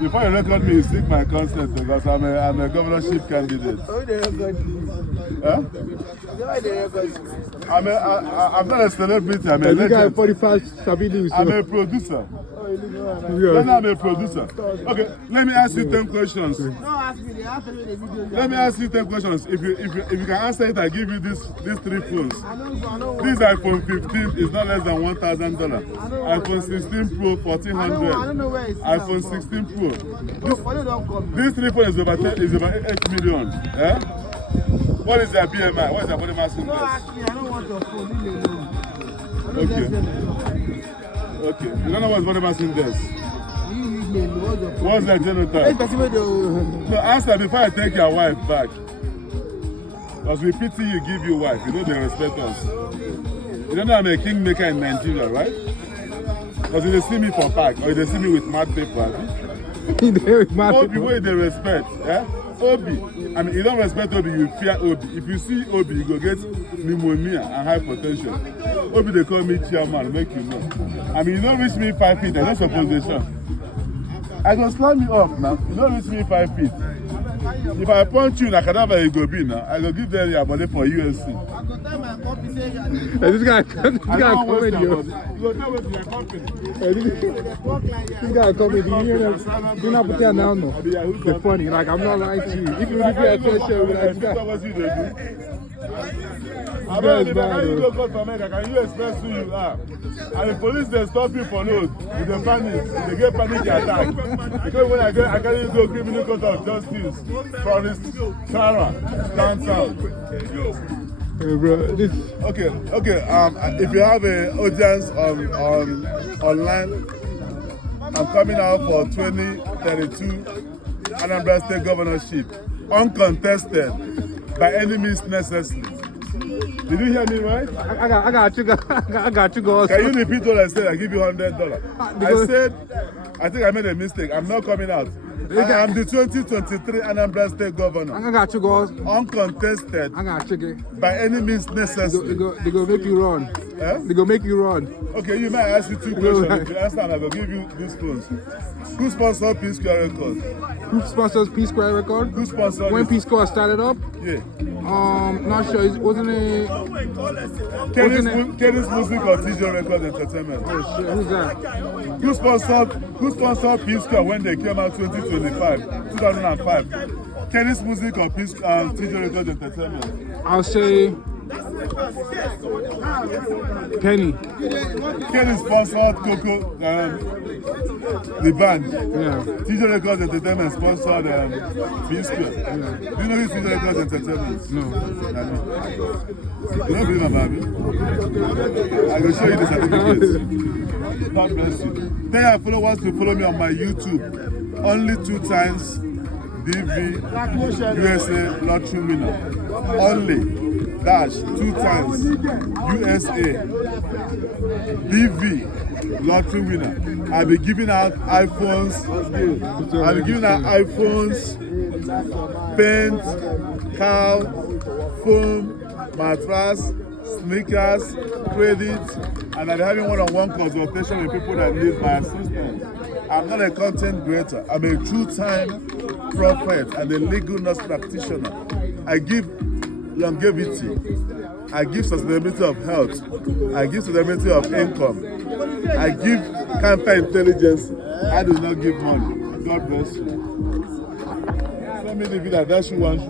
Before you record me, you seek my consent because I'm a governorship candidate. Huh? I'm not a celebrity. I'm a legend. 45 Sabini. I'm a producer. Then I'm a producer. Okay, let me ask you 10 questions. Let me ask you 10 questions. If you can answer it, I give you these 3 phones. This iPhone 15 is not less than $1,000. iPhone 16 Pro $1,400. iPhone 16 Pro. This 3 phones is over 8 million. Eh? What is their BMI? What is their body mass index? No, actually, I don't want your phone. Leave me alone. Okay. Okay. You don't know what's body mass index? What's the genotype? No, answer before I take your wife back. Because we pity you, give you wife. You know they respect us. You don't know I'm a kingmaker in Nigeria, right? Because if they see me for park, or if they see me with mad paper, Obi, where they respect, eh? Obi. I mean, you don't respect Obi, you fear Obi. If you see Obi, you go get pneumonia and hypertension. Obi, they call me chairman, make you know. I mean, you don't reach me 5 feet, I don't suppose they shot. I go slam you up now. You don't reach me 5 feet. If I punch you in a cadaver, you go be now. I go give them your body for UFC. This guy comedy. You go tell me to your company. This guy comedy. You not put down now. They're funny. Like I'm not lying to you. If you really pay attention, like this guy. I don't know, can you go cut for America? Can you express who you are? And the police, they stop you for road with the panic. They get panic attack. Because when I can't even do criminal court of justice from this Sarah, down south. Hey bro, this... Okay. If you have an audience online, I'm coming out for 2032 Anambra State Governorship, uncontested, by any means necessary. Did you hear me right? I got you go. Can you repeat what I said? I give you $100. I said, I think I made a mistake. I'm not coming out. I'm the 2023 Anambra State Governor. I got you go. Uncontested. I got you. By any means necessary. They go make you run. Eh? They go make you run. Okay, you might ask you 2 questions. If you answer, I will give you these phones. Who sponsored Peace Square Records? Who sponsors Peace Square Record? Who sponsored when it? Peace Square started up? Yeah. Not sure. Wasn't it? Kenny's Music or Tjoe Record Entertainment? Oh shit, who's that? Who sponsored Peace Square when they came out 2005? Kenny's Music or Tjoe Record Entertainment? I'll say Kenny. Kenny sponsored Coco, the band. Yeah. Tjoe Record Entertainment sponsored Peace Square. Yeah. Do you know who Tjoe Record Entertainment? No. You don't believe about me? I will show you the certificates. God bless you. Tell your followers to follow me on my YouTube. Only 2 times DV USA lottery winner. Only. Dash 2 times USA DV lottery winner. I'll be giving out iPhones. I'll be giving out iPhones, paint, cow, foam, mattress, sneakers, credit, and I'll be having one-on-one consultation with people that need my assistance. I'm not a content creator. I'm a true-time prophet and a legal nurse practitioner. I give longevity. I give sustainability of health. I give sustainability of income. I give counter-intelligence. I do not give money. God bless you. Send me the video that you want to.